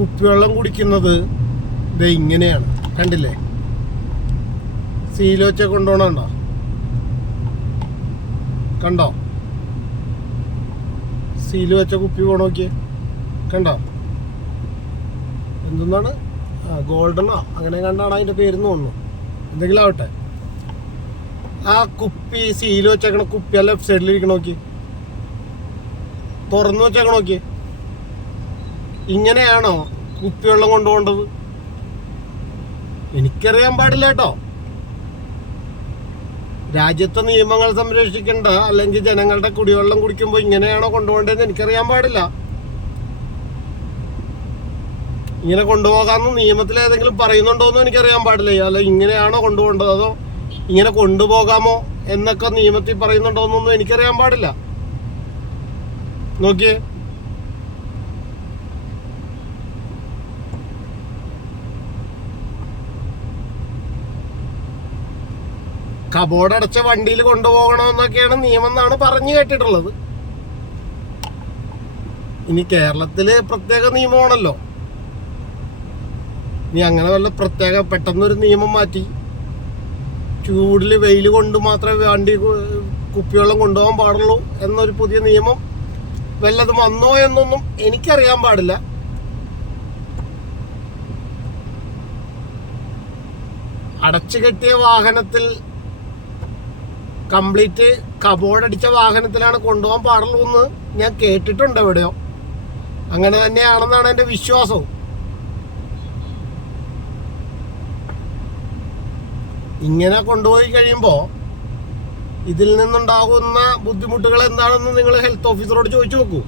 കുപ്പിവെള്ളം കുടിക്കുന്നത് ഇത് ഇങ്ങനെയാണ്. കണ്ടില്ലേ? സീലോച്ച വെച്ച കണ്ടോ? സീൽ വെച്ച കുപ്പി പോണ നോക്കിയേ. കണ്ടോ? എന്തെന്നാണ്? ഗോൾഡനോ അങ്ങനെ കണ്ടാണ് അതിന്റെ പേരെന്ന് തോന്നുന്നു. എന്തെങ്കിലും ആവട്ടെ. ആ കുപ്പി സീൽ വെച്ചേക്കണ കുപ്പി ആ ലെഫ്റ്റ് സൈഡിൽ തുറന്നു വെച്ചേക്കണ നോക്കി ഇങ്ങനെയാണോ കുപ്പിവെള്ളം കൊണ്ടുപോകേണ്ടത്? എനിക്കറിയാൻ പാടില്ല കേട്ടോ. രാജ്യത്തെ നിയമങ്ങൾ സംരക്ഷിക്കേണ്ട അല്ലെങ്കിൽ ജനങ്ങളുടെ കുടിവെള്ളം കുടിക്കുമ്പോൾ ഇങ്ങനെയാണോ കൊണ്ടുപോകേണ്ടതെന്ന് എനിക്കറിയാൻ പാടില്ല. ഇങ്ങനെ കൊണ്ടുപോകാമെന്ന് നിയമത്തിൽ ഏതെങ്കിലും പറയുന്നുണ്ടോ എന്ന് എനിക്കറിയാൻ പാടില്ല. അല്ല ഇങ്ങനെയാണോ കൊണ്ടുപോകേണ്ടത്? അതോ ഇങ്ങനെ കൊണ്ടുപോകാമോ എന്നൊക്കെ നിയമത്തിൽ പറയുന്നുണ്ടോ എന്നൊന്നും എനിക്കറിയാൻ പാടില്ല. നോക്കിയേ. കബോർഡ് അടച്ച വണ്ടിയിൽ കൊണ്ടുപോകണമെന്നൊക്കെയാണ് നിയമം എന്നാണ് പറഞ്ഞു കേട്ടിട്ടുള്ളത്. ഇനി കേരളത്തിൽ പ്രത്യേക നിയമമാണല്ലോ. ഇനി അങ്ങനെ വല്ല പ്രത്യേക പെട്ടെന്നൊരു നിയമം മാറ്റി. ചൂടിൽ വെയിൽ കൊണ്ട് മാത്രമേ വണ്ടി കുപ്പിവെള്ളം കൊണ്ടുപോകാൻ പാടുള്ളൂ എന്നൊരു പുതിയ നിയമം വല്ലതും വന്നോ എന്നൊന്നും എനിക്കറിയാൻ പാടില്ല. അടച്ചു കെട്ടിയ വാഹനത്തിൽ കംപ്ലീറ്റ് കബോർഡ് അടിച്ച വാഹനത്തിലാണ് കൊണ്ടുപോകാൻ പാടുള്ളൂ എന്ന് ഞാൻ കേട്ടിട്ടുണ്ട് എവിടെയോ. അങ്ങനെ തന്നെയാണെന്നാണ് എന്റെ വിശ്വാസവും ഇങ്ങനെ കൊണ്ടുപോയി കഴിയുമ്പോൾ ഇതിൽ നിന്നുണ്ടാകുന്ന ബുദ്ധിമുട്ടുകൾ എന്താണെന്ന് നിങ്ങൾ ഹെൽത്ത് ഓഫീസറോട് ചോദിച്ചു നോക്കൂ.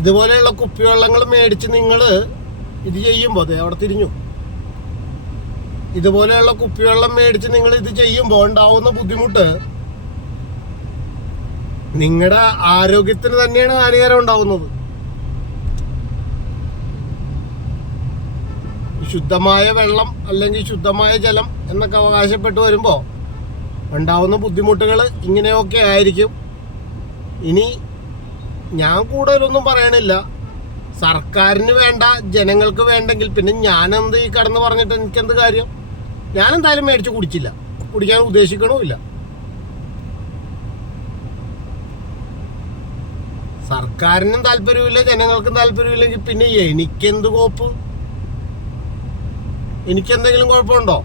ഇതുപോലെയുള്ള കുപ്പിവെള്ളങ്ങൾ മേടിച്ച് നിങ്ങൾ ഇത് ചെയ്യുമ്പോൾ അതെ അവിടെ തിരിഞ്ഞു. ഇതുപോലെയുള്ള കുപ്പിവെള്ളം മേടിച്ച് നിങ്ങൾ ഇത് ചെയ്യുമ്പോൾ ഉണ്ടാവുന്ന ബുദ്ധിമുട്ട് നിങ്ങളുടെ ആരോഗ്യത്തിന് തന്നെയാണ് ഹാനികരം ഉണ്ടാവുന്നത്. ശുദ്ധമായ വെള്ളം അല്ലെങ്കിൽ ശുദ്ധമായ ജലം എന്നൊക്കെ അവകാശപ്പെട്ട് വരുമ്പോൾ ഉണ്ടാവുന്ന ബുദ്ധിമുട്ടുകൾ ഇങ്ങനെയൊക്കെ ആയിരിക്കും. ഇനി ഞാൻ കൂടുതലൊന്നും പറയണില്ല. സർക്കാരിന് വേണ്ട ജനങ്ങൾക്ക് വേണ്ടെങ്കിൽ പിന്നെ ഞാനെന്ത് ഈ കടന്ന് പറഞ്ഞിട്ട് എനിക്കെന്ത് കാര്യം? ഞാൻ എന്തായാലും മേടിച്ച് കുടിച്ചില്ല. കുടിക്കാൻ ഉദ്ദേശിക്കണമില്ല സർക്കാരിനും താല്പര്യമില്ല ജനങ്ങൾക്കും താല്പര്യമില്ലെങ്കിൽ പിന്നെ എനിക്കെന്ത് കോപ്പ്? എനിക്കെന്തെങ്കിലും കുഴപ്പമുണ്ടോ?